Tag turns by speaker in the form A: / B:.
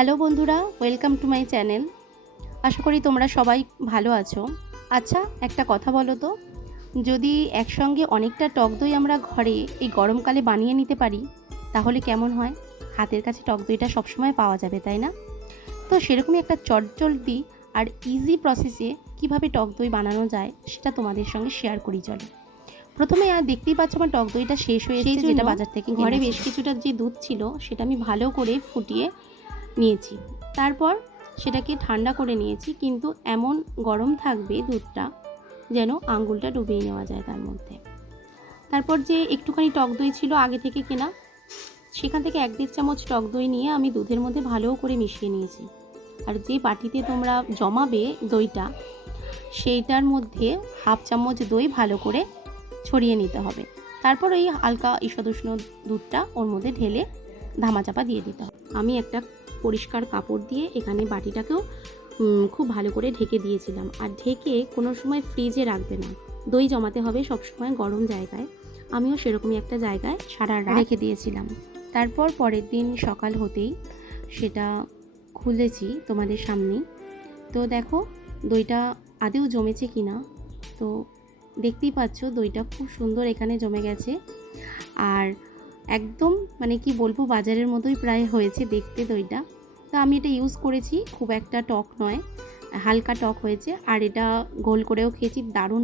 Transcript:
A: Hello বন্ধুরা welcome to my channel. আশা করি তোমরা সবাই ভালো আছো। আচ্ছা একটা কথা বলো তো যদি একসঙ্গে অনেকটা টক দই আমরা ঘরে এই গরমকালে বানিয়ে নিতে পারি তাহলে কেমন হয়? হাতের কাছে টক দইটা সবসময় পাওয়া যাবে তাই না? তো সেরকমই একটা চটজলদি আর ইজি প্রসেসে কীভাবে টক দই বানানো যায় সেটা তোমাদের সঙ্গে শেয়ার করি চলে। প্রথমে আর দেখতেই পাচ্ছ আমার টক দইটা শেষ হয়ে যেটা বাজার থেকে ঘরে বেশ কিছুটা যে দুধ ছিল সেটা আমি ভালো করে ফুটিয়ে নিয়েছি। তারপর সেটাকে ঠান্ডা করে নিয়েছি, কিন্তু এমন গরম থাকবে দুধটা যেন আঙ্গুলটা ডুবিয়ে নেওয়া যায় তার মধ্যে। তারপর যে একটুখানি টক দই ছিল আগে থেকে কেনা, সেখান থেকে এক দেড় চামচ টক দই নিয়ে আমি দুধের মধ্যে ভালো করে মিশিয়ে নিয়েছি। আর যে বাটিতে তোমরা জমাবে দইটা, সেইটার মধ্যে হাফ চামচ দই ভালো করে ছড়িয়ে নিতে হবে। তারপর ওই হালকা ঈষদুষ্ণ দুধটা ওর মধ্যে ঢেলে ধামাচাপা দিয়ে দিতে হবে। আমি একটা পরিষ্কার কাপড় দিয়ে এখানে বাটিটাকেও খুব ভালো করে ঢেকে দিয়েছিলাম। আর ঢেকে কোনো সময় ফ্রিজে রাখবে না। দই জমাতে হবে সব সময় গরম জায়গায়। আমিও সেরকমই একটা জায়গায় সারা রেখে দিয়েছিলাম। তারপর পরের দিন সকাল হতেই সেটা খুলেছি তোমাদের সামনে। তো দেখো, দইটা আদেও জমেছে কি না তো দেখতেই পাচ্ছ দইটা খুব সুন্দর এখানে জমে গেছে। আর একদম মানে কি বলব, বাজারের মতোই প্রায় হয়েছে দেখতে দইটা তো আমি এটা ইউজ করেছি, খুব একটা টক নয়, হালকা টক হয়েছে, আর এটা গোল করেও খেয়েছি, দারুণ